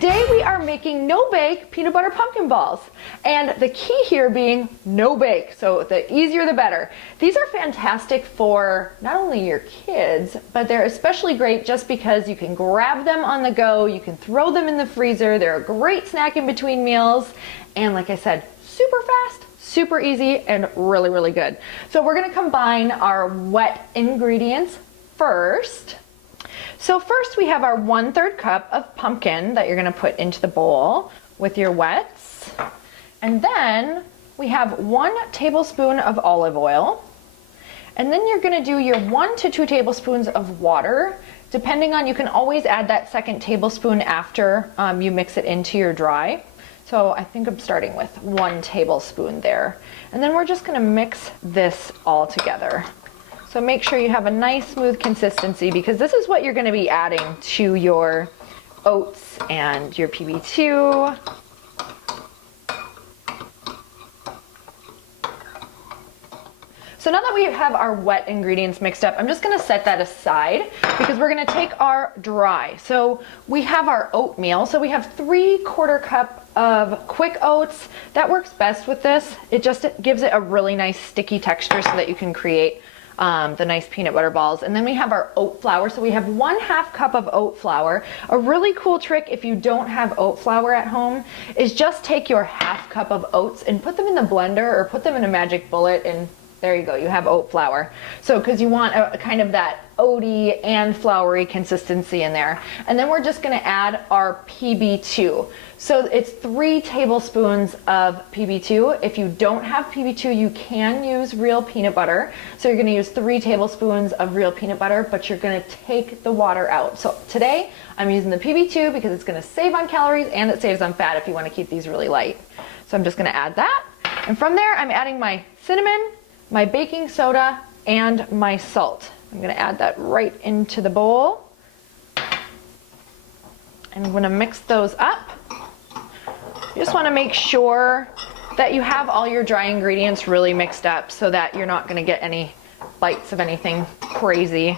Today we are making no-bake peanut butter pumpkin balls. And the key here being no bake, so the easier the better. These are fantastic for not only your kids, but they're especially great just because you can grab them on the go, you can throw them in the freezer, they're a great snack in between meals, and like I said, super fast, super easy, and really, really good. So we're gonna combine our wet ingredients first. So first we have our 1/3 cup of pumpkin that you're gonna put into the bowl with your wets. And then we have 1 tablespoon of olive oil. And then you're gonna do your 1 to 2 tablespoons of water. Depending on, you can always add that second tablespoon after you mix it into your dry. So I think I'm starting with 1 tablespoon there. And then we're just gonna mix this all together. So make sure you have a nice smooth consistency because this is what you're gonna be adding to your oats and your PB2. So now that we have our wet ingredients mixed up, I'm just gonna set that aside because we're gonna take our dry. So we have our oatmeal. So we have 3/4 cup of quick oats. That works best with this. It just gives it a really nice sticky texture so that you can create the nice peanut butter balls. And then we have our oat flour. So we have 1/2 cup of oat flour. A really cool trick if you don't have oat flour at home is just take your 1/2 cup of oats and put them in the blender or put them in a magic bullet, and there you go, you have oat flour. So because you want a kind of that oaty and floury consistency in there. And then we're just gonna add our PB2. So it's 3 tablespoons of PB2. If you don't have PB2, you can use real peanut butter. So you're gonna use 3 tablespoons of real peanut butter, but you're gonna take the water out. So today I'm using the PB2 because it's gonna save on calories and it saves on fat if you wanna keep these really light. So I'm just gonna add that. And from there, I'm adding my cinnamon, my baking soda, and my salt. I'm gonna add that right into the bowl. And I'm gonna mix those up. You just wanna make sure that you have all your dry ingredients really mixed up so that you're not gonna get any bites of anything crazy.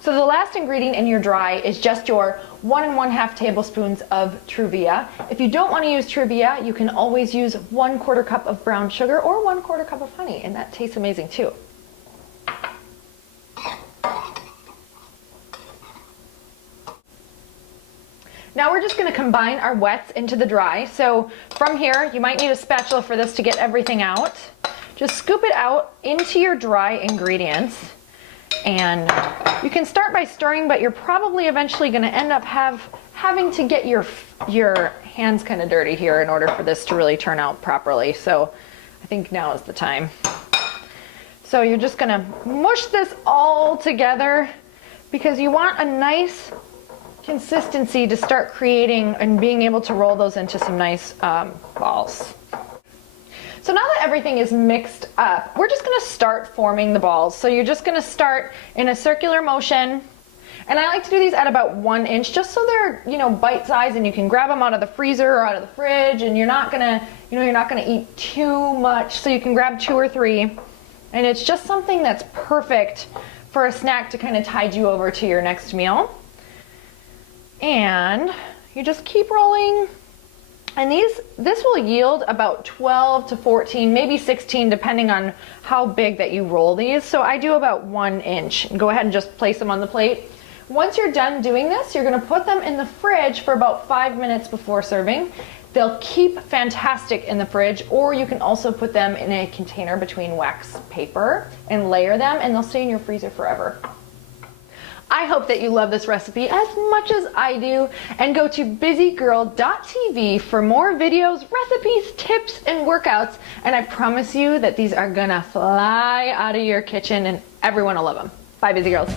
So the last ingredient in your dry is just your 1 1/2 tablespoons of Truvia. If you don't want to use Truvia, you can always use 1/4 cup of brown sugar or 1/4 cup of honey, and that tastes amazing too. Now we're just going to combine our wets into the dry. So from here, you might need a spatula for this to get everything out. Just scoop it out into your dry ingredients. And you can start by stirring, but you're probably eventually going to end up having to get your hands kind of dirty here in order for this to really turn out properly. So I think now is the time. So you're just going to mush this all together because you want a nice consistency to start creating and being able to roll those into some nice balls. So now that everything is mixed up, we're just gonna start forming the balls. So you're just gonna start in a circular motion. And I like to do these at about 1 inch, just so they're, bite size and you can grab them out of the freezer or out of the fridge, and you're not gonna eat too much, so you can grab 2 or 3. And it's just something that's perfect for a snack to kind of tide you over to your next meal. And you just keep rolling. And this will yield about 12 to 14, maybe 16, depending on how big that you roll these. So I do about 1 inch. Go ahead and just place them on the plate. Once you're done doing this, you're gonna put them in the fridge for about 5 minutes before serving. They'll keep fantastic in the fridge, or you can also put them in a container between wax paper and layer them, and they'll stay in your freezer forever. I hope that you love this recipe as much as I do, and go to busygirl.tv for more videos, recipes, tips, and workouts, and I promise you that these are gonna fly out of your kitchen and everyone will love them. Bye, Busy Girls.